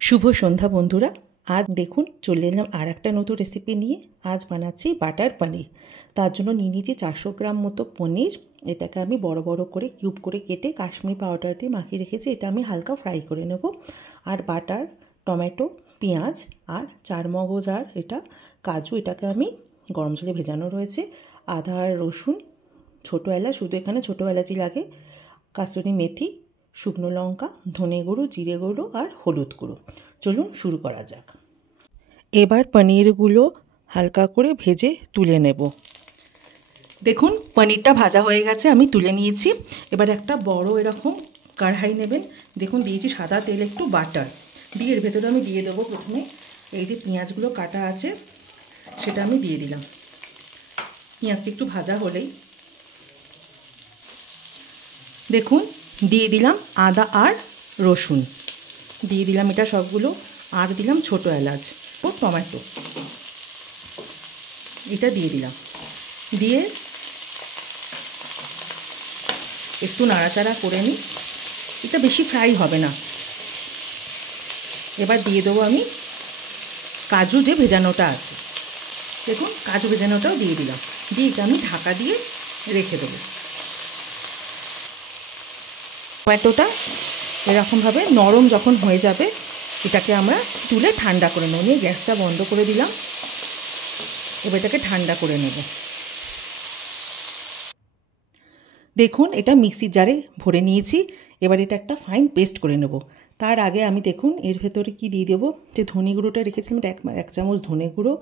শুভ সন্ধ্যা বন্ধুরা। আজ দেখুন চলে এলাম আর একটা নতুন রেসিপি নিয়ে। আজ বানাচ্ছি বাটার পনির। তার জন্য নিয়ে নিয়েছি 400 গ্রাম মতো পনির। এটাকে আমি বড় বড় করে কিউব করে কেটে কাশ্মীরি পাউডার দিয়ে মাখিয়ে রেখেছি। এটা আমি হালকা ফ্রাই করে নেব। আর বাটার, টমেটো, পেঁয়াজ আর চারমগজ আর এটা কাজু, এটাকে আমি গরম জলে ভেজানো রয়েছে। আদা আর রসুন, ছোটো এলাচ, শুধু এখানে ছোটো এলাচি লাগে, কাসুরি মেথি, শুকনো লঙ্কা, ধনে গুঁড়ো, জিরে গুঁড়ো আর হলুদ গুঁড়ো। চলুন শুরু করা যাক। এবার পনিরগুলো হালকা করে ভেজে তুলে নেব। দেখুন পনিরটা ভাজা হয়ে গেছে, আমি তুলে নিয়েছি। এবার একটা বড় এরকম কড়াই নেবেন। দেখুন দিয়েছি সাদা তেল, একটু বাটার দিয়ে এর ভেতরে আমি দিয়ে দেবো প্রথমে এই যে পেঁয়াজগুলো কাটা আছে সেটা আমি দিয়ে দিলাম। পেঁয়াজটা একটু ভাজা হলেই দেখুন দিয়ে দিলাম আদা আর রসুন, দিয়ে দিলাম এটা সবগুলো, আর দিলাম ছোটো এলাচ ও টমেটো, এটা দিয়ে দিলাম। দিয়ে একটু নাড়াচাড়া করে নিই। এটা বেশি ফ্রাই হবে না। এবার দিয়ে দেবো আমি কাজু যে ভেজানোটা আছে, দেখুন কাজু ভেজানোটাও দিয়ে দিলাম। দিয়ে এটা আমি ঢাকা দিয়ে রেখে দেবো। টমেটোটা এরকমভাবে নরম যখন হয়ে যাবে এটাকে আমরা তুলে ঠান্ডা করে নেব। নিয়ে গ্যাসটা বন্ধ করে দিলাম। এবার এটাকে ঠান্ডা করে নেব। দেখুন এটা মিক্সির জারে ভরে নিয়েছি। এবার এটা একটা ফাইন পেস্ট করে নেব। তার আগে আমি দেখুন এর ভেতরে কি দিয়ে দেবো, যে ধনে গুঁড়োটা রেখেছিলাম, এটা এক চামচ ধনে গুঁড়ো,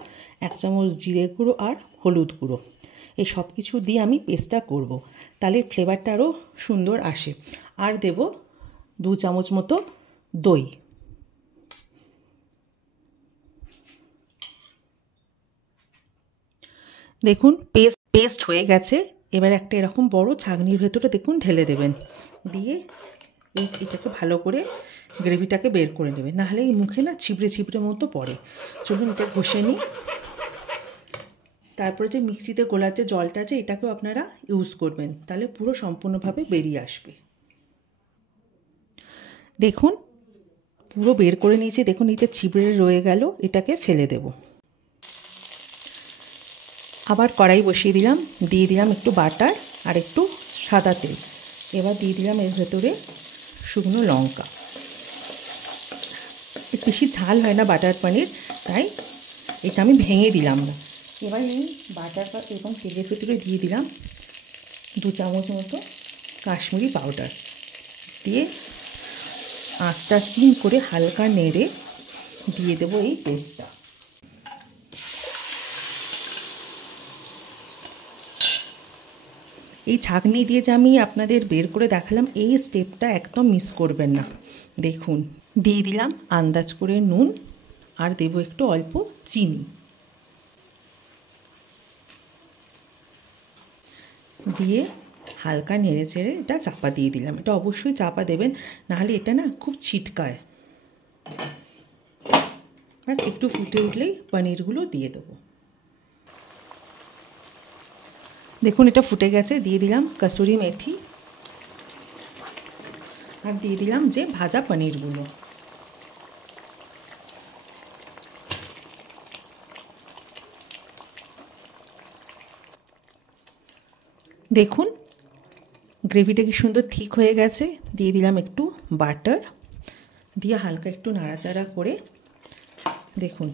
1 চামচ জিরে গুঁড়ো আর হলুদ গুঁড়ো, এই সব কিছু দিয়ে আমি পেস্টটা করব। তাহলে ফ্লেভারটা আরও সুন্দর আসে। আর দেব 2 চামচ মতো দই। দেখুন পেস্ট হয়ে গেছে। এবার একটা এরকম বড় ছাঁকনির ভেতরে দেখুন ঢেলে দেবেন। দিয়ে এটাকে ভালো করে গ্রেভিটাকে বের করে নেবেন, নাহলে এই মুখে না ছিপড়ে ছিপড়ে মতো পড়ে। চলুন এটা ঘষে নিই। তারপরে যে মিক্সিতে গোলার যে জলটা আছে এটাকেও আপনারা ইউজ করবেন, তাহলে পুরো সম্পূর্ণভাবে বেরিয়ে আসবে। দেখুন পুরো বের করে নিয়েছি। দেখুন এই যে ছিপড়ে রয়ে গেল, এটাকে ফেলে দেব। আবার কড়াই বসিয়ে দিলাম, দিয়ে দিলাম একটু বাটার আর একটু সাদা তেল। এবার দিয়ে দিলাম এর ভেতরে শুকনো লঙ্কা। বেশি ঝাল হয় না বাটার পনির, তাই এটা আমি ভেঙে দিলাম না। এবার এই বাটারটা এবং তেলের ভেতরে দিয়ে দিলাম 2 চামচ মতো কাশ্মীরি পাউডার। দিয়ে আঁচটা সিম করে হালকা নেড়ে দিয়ে দেবো এই পেস্টটা। এই ছাঁকনি দিয়ে যে আমি আপনাদের বের করে দেখালাম, এই স্টেপটা একদম মিস করবেন না। দেখুন দিয়ে দিলাম আন্দাজ করে নুন, আর দেব একটু অল্প চিনি। দিয়ে হালকা নেড়ে চেড়ে এটা চাপা দিয়ে দিলাম। এটা অবশ্যই চাপা দেবেন, নাহলে এটা না খুব ছিটকায়। ব্যাস একটু ফুটে উঠলেই পনিরগুলো দিয়ে দেবো। দেখুন এটা ফুটে গেছে। দিয়ে দিলাম কসুরি মেথি আর দিয়ে দিলাম যে ভাজা পনিরগুলো। দেখুন গ্রেভিটা কি সুন্দর ঠিক হয়ে গেছে। দিয়ে দিলাম একটু বাটার, দিয়ে হালকা একটু নাড়াচাড়া করে দেখুন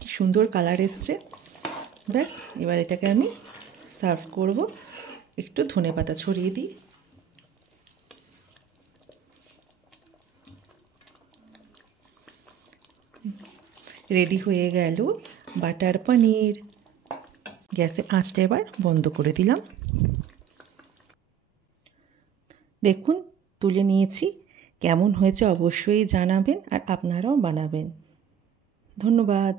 কি সুন্দর কালার এসছে। ব্যাস এবার এটাকে আমি সার্ভ করব। একটু ধনেপাতা ছড়িয়ে দিই। রেডি হয়ে গেল বাটার পনির। গ্যাসের আঁচটা এবার বন্ধ করে দিলাম। দেখুন তুলে নিয়েছি। কেমন হয়েছে অবশ্যই জানাবেন, আর আপনারাও বানাবেন। ধন্যবাদ।